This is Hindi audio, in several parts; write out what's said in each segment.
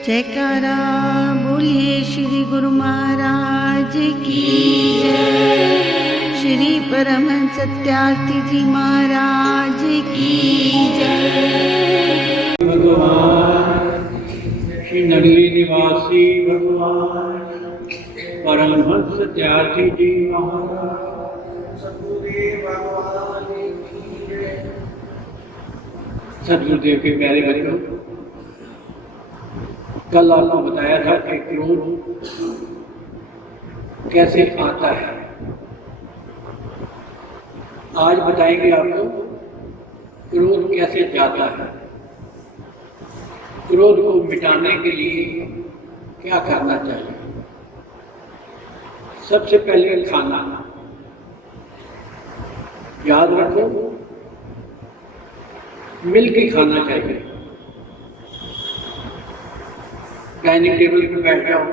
जयकारा बोलिए श्री गुरु महाराज की जय। श्री परमहंस सत्यार्थी जी महाराज की जय। भगवान श्री नगरी निवासी भगवान परमहंस सत्यार्थी जी महाराज सतगुरुदेव भगवान की जय। सतगुरुदेव के प्यारे बच्चों, कल आपको बताया था कि क्रोध कैसे आता है। आज बताएंगे आपको क्रोध कैसे जाता है। क्रोध को मिटाने के लिए क्या करना चाहिए। सबसे पहले खाना याद रखो, मिल के खाना चाहिए। डाइनिंग टेबल पर बैठ जाओ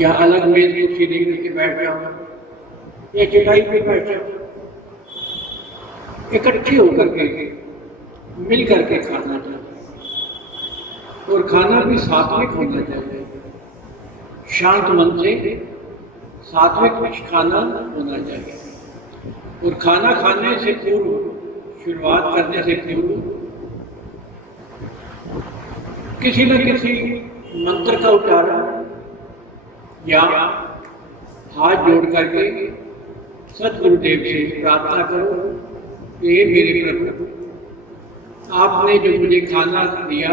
या अलग मेज को सीधे करके बैठ जाओ या चटाई पे बैठ जाओ, इकट्ठे होकर के मिल करके खाना चाहिए। और खाना भी सात्विक होना चाहिए, शांत मन से सात्विक खाना होना चाहिए। और खाना खाने से पूर्व, शुरुआत करने से पूर्व किसी न किसी मंत्र का उच्चारण या हाथ जोड़ करके सतगुरुदेव से प्रार्थना करो कि हे मेरे प्रभु, आपने जो मुझे खाना दिया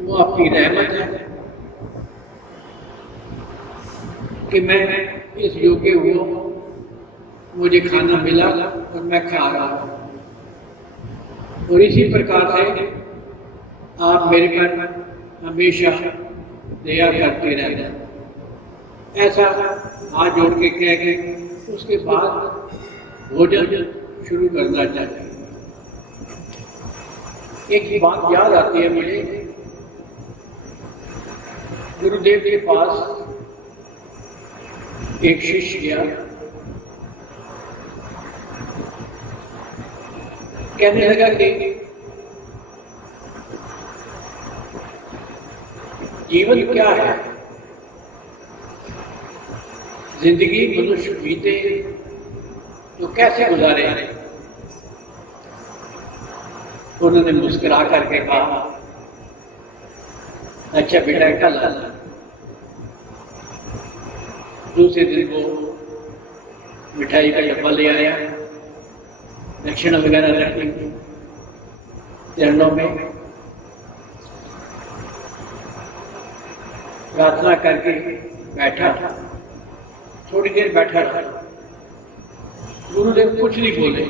वो आपकी रहमत है कि मैं इस योग्य हुआ, मुझे खाना मिला और मैं खा रहा हूँ। और इसी प्रकार से आप मेरे पर हमेशा दया करते रहना। ऐसा हाथ जोड़ के कह के उसके बाद भोजन शुरू करना चाहिए। एक बात याद आती है मुझे, गुरुदेव के पास एक शिष्य गया, कहने लगा कि जीवन क्या है, जिंदगी मनुष्य बीते तो कैसे गुजारे। उन्होंने मुस्कुरा करके कहा, अच्छा बेटा कल आना। दूसरे दिन वो मिठाई का डब्बा ले आया, दक्षिणा वगैरह रखी चरणों में, प्रार्थना करके बैठा। थोड़ी देर बैठा रहा, गुरुदेव कुछ नहीं बोले।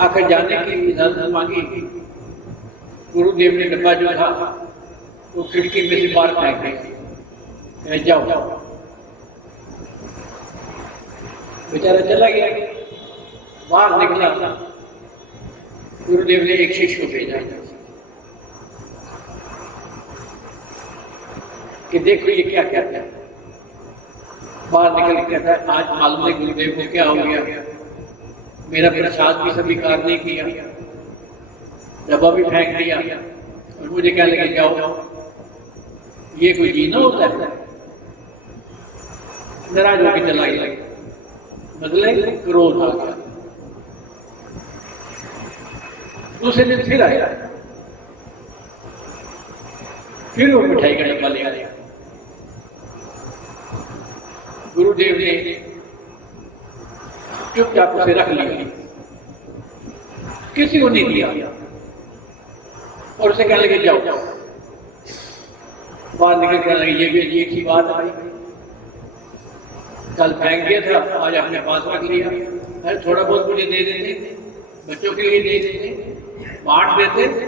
आकर जाने की इजाजत मांगी। गुरुदेव ने डब्बा जो था वो खिड़की में से बाहर फेंक दिया, जाओ। बेचारा चला गया। बाहर निकला, गुरुदेव ने एक शिष्य को भेजा कि देखो ये क्या कहता है। बाहर निकल के कहता है, आज मालूम है गुरुदेव को क्या हो गया, मेरा प्रसाद भी स्वीकार नहीं किया, डब्बा भी फेंक दिया और मुझे क्या लगे जाओ। ये कोई जीना होता है। नाराज होकर चला गया, मतलब क्रोध आ गया। दूसरे दिन फिर आया, फिर वो मिठाई का डब्बा ले आया। गुरुदेव ने चुपचाप उसे रख लिया, किसी को नहीं दिया और उसे कहने लगे जाओ। बाहर निकल कर लगे, ये भी अजीब सी बात आई, कल फेंक दिया था, आज अपने पास रख लिया। अरे थोड़ा बहुत मुझे दे देते, बच्चों के लिए दे देते, बांट देते,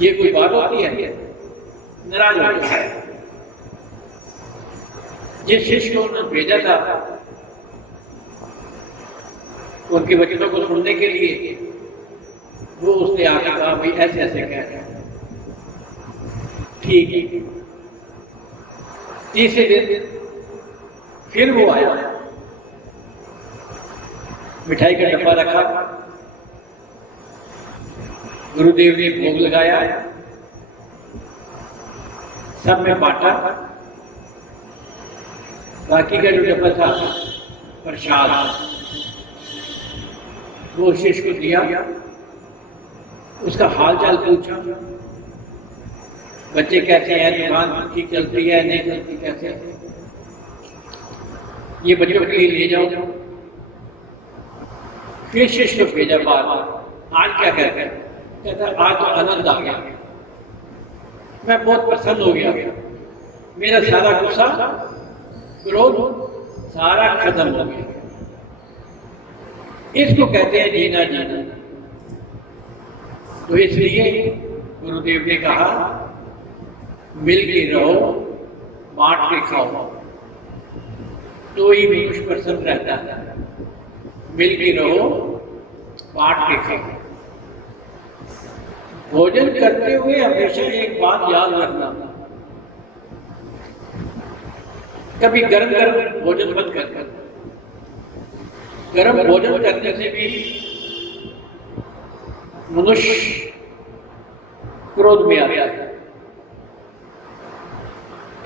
ये कोई बात होती है। नाराज हो गया। जिस शिष्य को उन्होंने भेजा था उनके बच्चों को सुनने के लिए, वो उसने आकर कहा, भाई ऐसे ऐसे कह रहे हैं, ठीक है। तीसरे दिन फिर वो आया, मिठाई का डब्बा रखा, गुरुदेव ने भोग लगाया, सब में बांटा। बाकी का जो डब्बा था प्रसाद वो शिष्य को दिया, उसका हाल चाल पूछा, बच्चे कैसे हैं, दुकान ठीक चलती है नहीं चलती कैसे, ये बच्चों के लिए ले जाओ। फिर शिष्य को भेजा बाहर, आज क्या कहते हैं? कहता आज तो आनंद आ गया, मैं बहुत प्रसन्न हो गया, मेरा सारा गुस्सा क्रोध सारा खत्म हो गया। इसको कहते हैं जीना जीना। तो इसलिए गुरुदेव ने कहा मिल के रहो, बांट के खाओ, तो ही मनुष्य प्रसन्न रहता है। मिल के रहो, बांट के खाओ। भोजन करते हुए हमेशा एक बात याद रखना, कभी गरम गरम भोजन मत करना। गरम भोजन करने से भी मनुष्य क्रोध में आता है।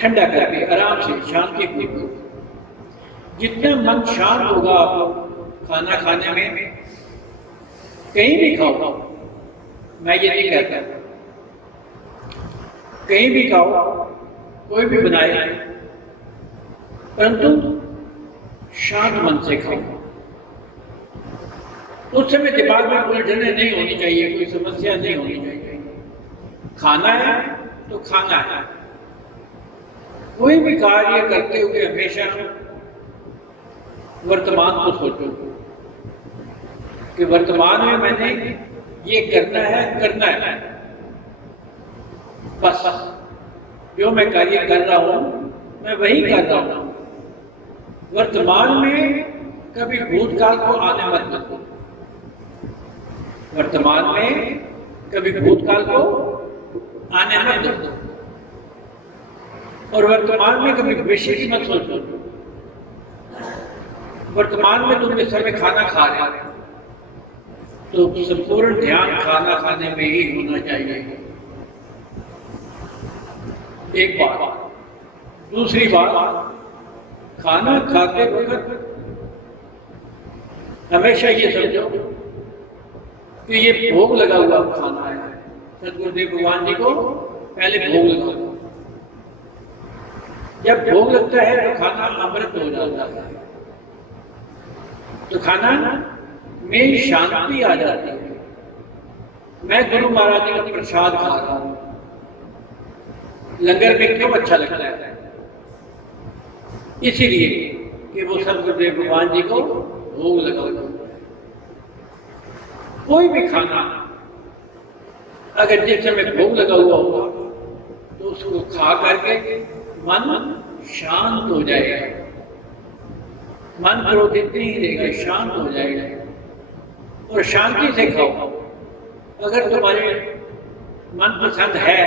ठंडा करके आराम से शांति पूर्वक, जितना मन शांत होगा आपको खाना खाने में, कहीं भी खाओ, मैं ये नहीं कहता, कहीं भी खाओ, कोई भी बनाए, परंतु शांत मन से खाओ। उस समय दिमाग में उलझने नहीं होनी चाहिए, कोई समस्या नहीं होनी चाहिए। खाना है तो खाना है। कोई भी कार्य करते हुए हमेशा वर्तमान को सोचो कि वर्तमान में मैंने ये करना है, बस जो मैं कार्य कर रहा हूं मैं वही कर रहा हूं। वर्तमान में कभी भूतकाल को आने मत दो, वर्तमान में कभी भूतकाल को आने मत दो, और वर्तमान में कभी भविष्य की मत सोचो। वर्तमान में तुम इस समय खाना खा रहे हो तो संपूर्ण ध्यान खाना खाने में ही होना चाहिए। एक बात। दूसरी बात, खाना खाते वक्त हमेशा ये समझो कि ये भोग लगा हुआ खाना है। सदगुरुदेव भगवान जी को पहले भोग लगा, जब भोग लगता है तो खाना अमृत हो जाता है, तो खाना में शांति आ जाती है। मैं गुरु महाराज जी का प्रसाद खा रहा हूं, लंगर में क्यों अच्छा लगता है? इसीलिए कि वो सदगुरुदेव भगवान जी को भोग लगा हुआ है। कोई भी खाना अगर जिस समय भोग लगा हुआ होगा तो उसको खा करके मन शांत हो जाएगा, मन क्रोधित नहीं रहेगा, शांत हो जाएगा। और शांति से खाओ। अगर तुम्हारे मन पसंद है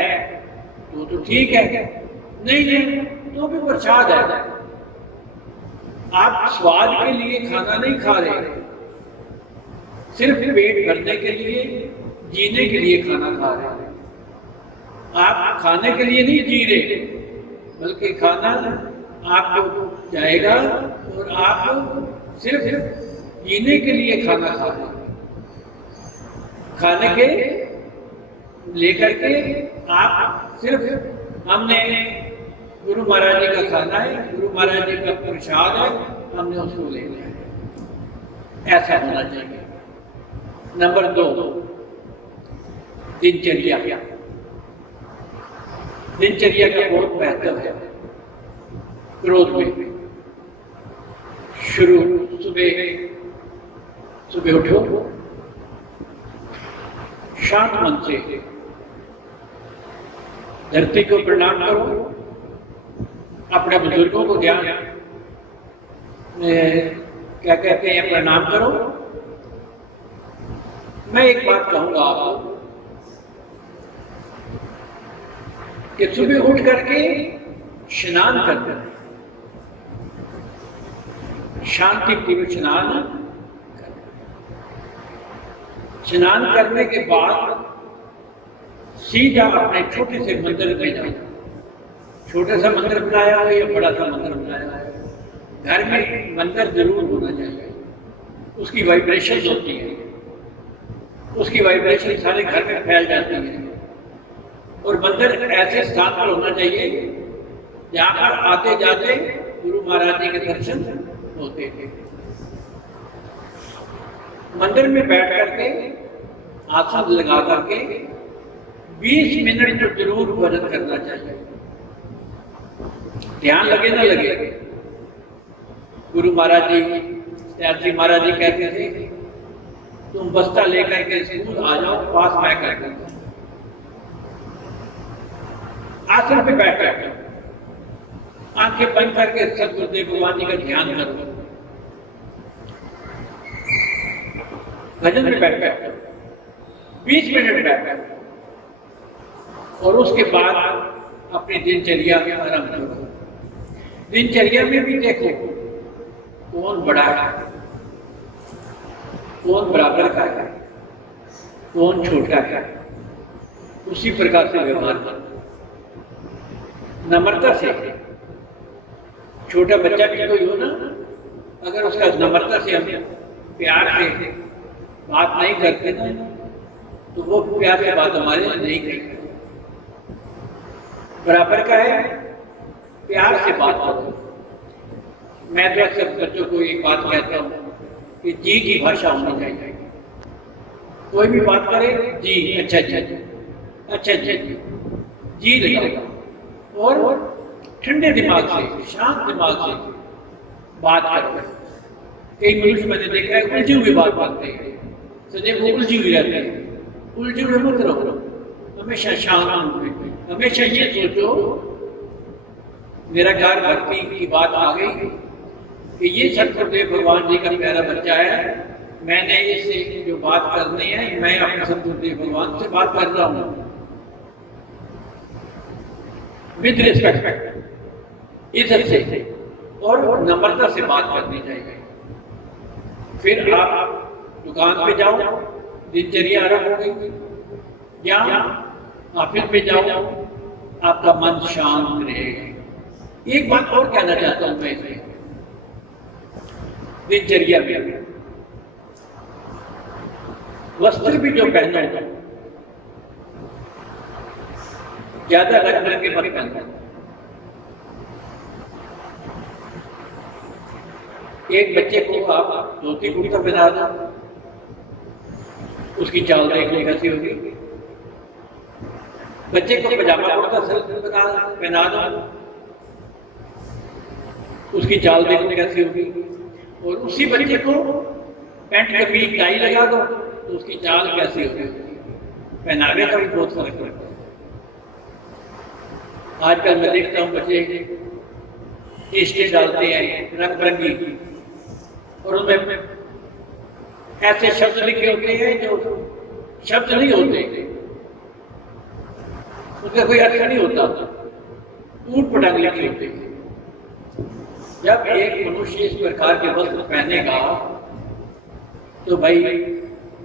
तो ठीक है, नहीं है तो भी प्रसाद है। आप स्वाद के लिए खाना नहीं खा रहे, सिर्फ पेट भरने के लिए, जीने के लिए खाना खा रहे हैं। आप खाने के लिए नहीं जी रहे, बल्कि खाना आपको जाएगा और आप सिर्फ जीने के लिए खाना खा रहे हैं। खाने के लेकर के आप सिर्फ हमने गुरु महाराज जी का खाना है, गुरु महाराज जी का प्रसाद है, हमने उसको ले लिया है। ऐसा होना चाहिए। नंबर 2, दिनचर्या। दिनचर्या का बहुत महत्व है क्रोध में। शुरू सुबह उठो, शांत मन से धरती को प्रणाम करो, अपने बुजुर्गों को ध्यान क्या कहते हैं प्रणाम करो। मैं एक बात कहूंगा आपको कि सुबह उठ करके स्नान करते हैं, शांति पूर्वक स्नान करने के बाद सीधा अपने छोटे से मंदिर में जाओ। छोटा सा मंदिर बनाया हो या बड़ा सा मंदिर बनाया है, घर में मंदिर जरूर होना चाहिए। उसकी वाइब्रेशन होती है, उसकी वाइब्रेशन सारे घर में फैल जाती है। और मंदिर ऐसे स्थान पर होना चाहिए जहाँ पर आते जाते गुरु महाराज जी के दर्शन होते थे। मंदिर में बैठ करके आसन लगा करके 20 मिनट तो जरूर भजन करना चाहिए। ध्यान लगे ना लगे। गुरु महाराज जी, त्याजी महाराज जी कहते थे, तुम बस्ता लेकर के स्कूल आ जाओ, पास मैं कर दूंगा। आसन पे बैठ कर आंखें बंद करके सदगुरुदेव भगवान जी का ध्यान करो। भजन में बैठ कर 20 मिनट बैठ कर, और उसके बाद अपनी दिनचर्या आरंभ करो। दिनचर्या में भी देखो कौन बड़ा है, कौन बराबर का है, कौन छोटा है, उसी प्रकार से व्यवहार करो। नम्रता से। छोटा बच्चा भी कोई हो ना, अगर उसका नम्रता से हम प्यार से बात नहीं करते ना, तो वो प्यार से बात हमारे नहीं करेगा। बराबर का है, प्यार से बात करो। मैं तो अक्सर बच्चों को एक बात कहता हूँ कि जी की भाषा होनी चाहिए। कोई भी बात करे, जी, अच्छा जी, अच्छा जी, जी लगाओ। और ठंडे दिमाग से, शांत दिमाग से बात करो। कई मनुष्य मैंने देखा है उलझी हुई बात करते हैं, सदैव वो उलझी हुई रहते हैं। उलझे हुए मत रहो, हमेशा शांत में। हमेशा ये सोचो, मेरा घर भक्ति की बात आ गई कि ये सतगुरुदेव भगवान जी का प्यारा बच्चा है, मैंने इससे जो बात करनी है, मैं अपने सतगुरुदेव भगवान से बात कर रहा हूँ विद रिस्पेक्ट, इज्जत से और नम्रता से बात करनी चाहिए। फिर आप दुकान पे जाओ, दिनचर्या आरंभ हो गई, या ऑफिस पे जाओ, आपका मन शांत रहेगा। एक बात और कहना चाहता हूं मैं इसमें, दिनचर्या में वस्त्र भी जो पहनो, ज्यादा रंग बिरंगे मत पहनो। एक बच्चे को आप धोती कुर्ता पहना दो, उसकी चाल देख लो कैसी होगी। बच्चे को पजामा कुर्ता पहना दो, उसकी चाल देख लो कैसी होगी। और उसी बच्चे को पैंट कमीज टाई लगा दो तो उसकी चाल कैसी होगी। पहनावे का भी बहुत फर्क पड़ता है। आजकल मैं देखता हूँ बच्चे टी-शर्ट डालते हैं रंग बिरंगी, और उनमें ऐसे शब्द लिखे होते हैं जो शब्द नहीं होते, उनका कोई अर्थ नहीं होता, ऊट पटांग लिखे होते हैं। जब एक मनुष्य इस प्रकार के वस्त्र पहनेगा तो भाई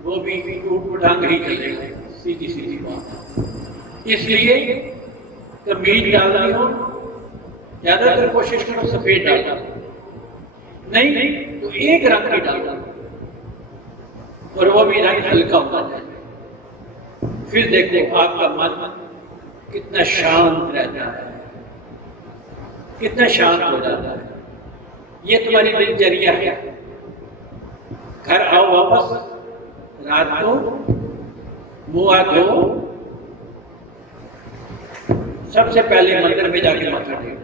वो भी ऊट पटांग ही चलेगा, सीधी सीधी बात। इसलिए कमीज डालनी हो, ज्यादातर कोशिश करो सफेद डालना, नहीं तो एक रंग की डालना, और वो भी रंग हल्का होना चाहिए। फिर देखो आपका मन कितना शांत रहता है, कितना शांत हो जाता है। ये तुम्हारी दिनचर्या है। घर आओ वापस, रात को मुंह हाथ धो, सबसे पहले मंदिर में जाके मत्था टेक।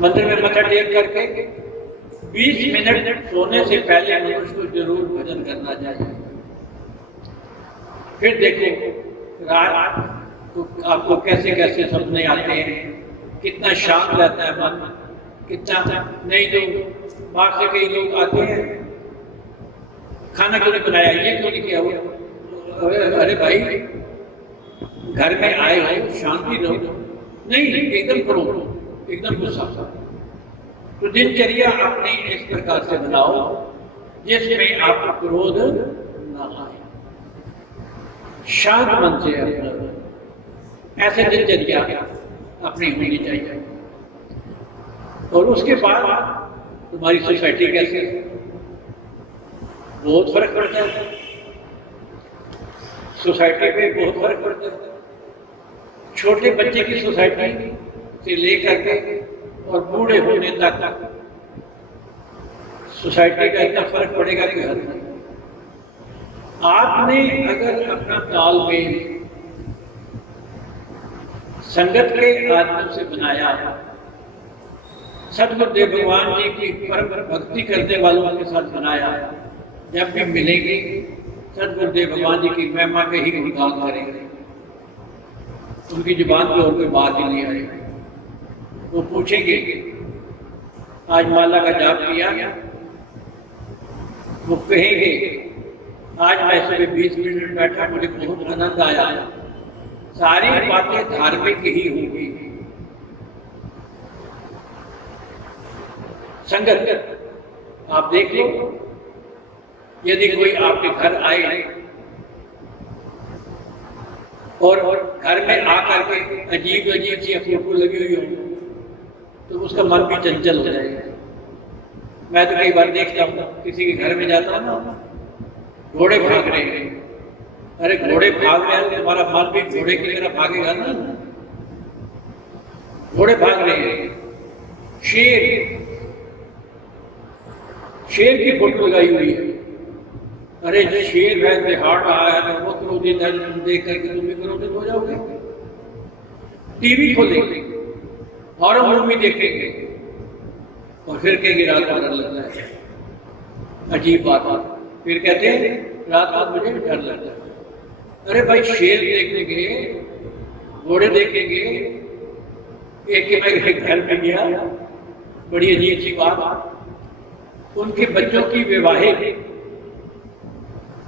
मंदिर में मत्था टेक करके 20 मिनट सोने से पहले मनुष्य को जरूर भजन करना चाहिए। फिर देखो रात को आपको कैसे कैसे सपने आते हैं, कितना शांत रहता है मन, कितना नहीं। तो बाहर से कई लोग आते हैं, खाना क्यों नहीं बनाया, ये क्यों नहीं किया हुआ। अरे भाई घर में आए हो, शांति रहो, नहीं एकदम करो, एकदम गुस्सा। तो दिनचर्या अपनी इस प्रकार से बनाओ जिसमें आपको क्रोध न आए। शांत मन से अपना ऐसे दिनचर्या अपनी होनी चाहिए। और उसके बाद तुम्हारी सोसाइटी कैसे है, बहुत फर्क पड़ता है। सोसाइटी पे बहुत फर्क पड़ता है। छोटे बच्चे की सोसाइटी से लेकर के और बूढ़े होने तक सोसाइटी का इतना फर्क पड़ेगा कि हद नहीं। आपने अगर अपना तालमेल संगत के आदमियों से बनाया, सतगुरुदेव भगवान जी की परम भक्ति करने वालों के साथ बनाया, जब भी मिलेंगे सतगुरुदेव भगवान जी की महिमा के ही गुणगान करेंगे, उनकी जुबान पे और कोई बात ही नहीं आएगी। वो पूछेंगे आज माला का जाप किया, वो कहेंगे आज मैं सुबह 20 मिनट बैठा, मुझे बहुत आनंद आया। सारी बातें धार्मिक ही होंगी। संगत आप देख लो, यदि कोई आपके घर आए और घर में आकर के अजीब अजीब सी फोटो लगी हुई हो तो उसका मन भी चंचल हो जाएगा। मैं तो कई बार देखता हूँ, किसी के घर में जाता हूँ ना, घोड़े भाग रहे हैं। अरे घोड़े भाग रहे हैं, तुम्हारा मन भी घोड़े की तरह भागेगा ना। घोड़े भाग रहे हैं। शेर की फोटो लगाई हुई है। अरे शेर है, बिहार रहा है, तो वो क्रोधित है, देख करके तुम भी क्रोधित हो जाओगे। टीवी खोलेंगे, हॉरर मूवी देखेंगे और फिर कहेंगे रात को डर लगता है। अजीब बात है। फिर कहते हैं रात को मुझे डर लगता है। अरे भाई शेर देखेंगे, घोड़े देखेंगे। एक के मैं घर में गया, बड़ी अजीब सी बात, उनके बच्चों की विवाहित,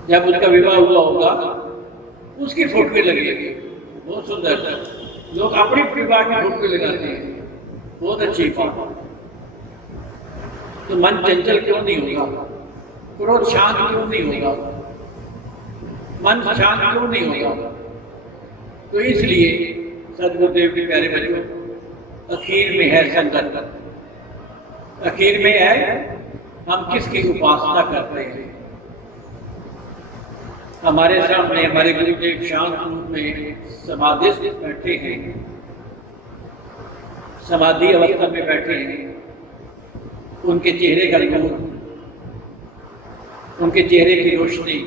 जब उनका विवाह हुआ होगा उसकी फोटो लगेगी, बहुत सुंदर था। लोग अपने विवाह की फोटो लगाते हैं, बहुत अच्छी बात। तो मन चंचल क्यों नहीं होगा? क्रोध शांत क्यों नहीं होगा? मन शांत क्यों नहीं होगा? तो इसलिए सतगुरुदेव के प्यारे बच्चों, आखिर में है संगत, आखिर में है हम किसकी उपासना करते हैं। हमारे सामने हमारे गुरुदेव शांत रूप में समाधिस्थ बैठे हैं, समाधि अवस्था में बैठे हैं। उनके चेहरे का नूर, उनके चेहरे की रोशनी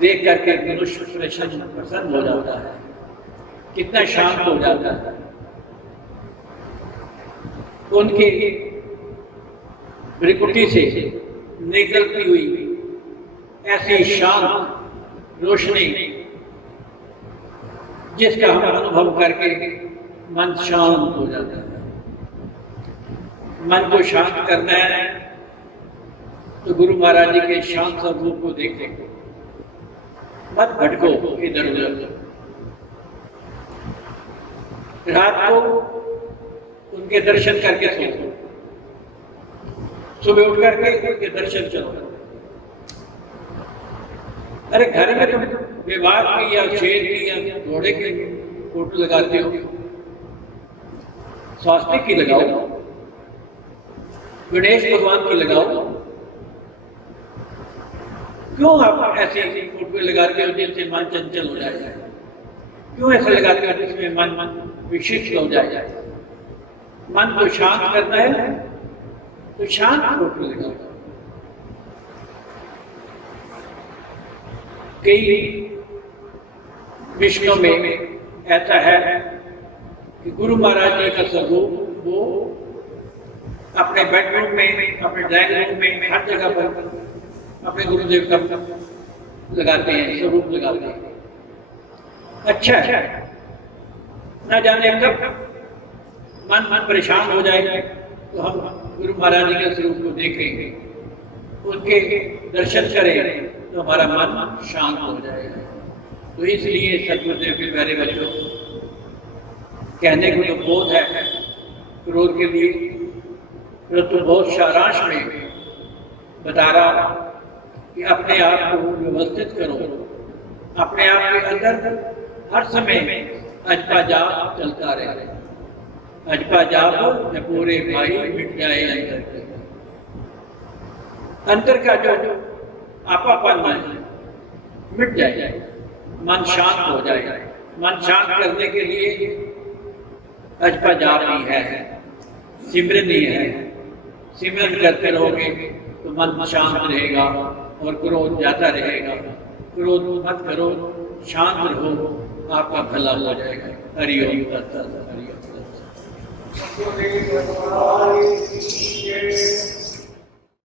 देख करके मनुष्य प्रसन्न हो जाता है, कितना शांत हो जाता है। उनके भ्रिकुटी से निकलती हुई ऐसी शांत रोशनी जिसका हम अनुभव करके मन शांत हो जाता है। मन को शांत करना है तो गुरु महाराज जी के शांत स्वरूप को देखें, मत भटको इधर उधर। रात को उनके दर्शन करके सो, सुबह उठ करके उनके दर्शन चलो। अरे घर में तुम विवाह की या शेर की या घोड़े की फोटो लगाते हो, स्वास्तिक की लगाओ, गणेश भगवान की लगाओ। क्यों आप ऐसी फोटो लगाते हो जिससे मन चंचल हो जाए? क्यों ऐसा लगाते हो जिसमें मन विशिष्ट हो जाए? मन को शांत करना है तो शांत फोटो लगाओ। कई विषयों में ऐसा है कि गुरु महाराज जी का स्वरूप वो अपने बेडरूम में, अपने ड्राइंग रूम में, हर जगह पर अपने गुरुदेव का लगाते हैं, स्वरूप लगाते हैं। अच्छा है, न जाने कब मन परेशान हो जाए तो हम गुरु महाराज जी के स्वरूप को देखेंगे, उनके दर्शन करें तो हमारा मन शांत हो जाएगा। तो इसलिए सतगुरुदेव के प्यारे बच्चों, कहने को तो बहुत है क्रोध के लिए, परंतु बहुत सारांश में बता रहा कि अपने आप को व्यवस्थित करो, अपने आप के अंदर हर समय अजपा जाप चलता रहे। अजपा जाप में पूरे भाई मिट जाए अंदर के, अंतर का जो आपापन है मिट जाए, मन शांत हो जाए। मन शांत करने के लिए अजपा जाप ही है, सिमरन ही है। सिमरन करते रहोगे तो मन शांत रहेगा और क्रोध जाता रहेगा। क्रोध मत करो, शांत रहो, आपका भला हो जाएगा। हरिओम तत्सत, हरिओम तत्सत।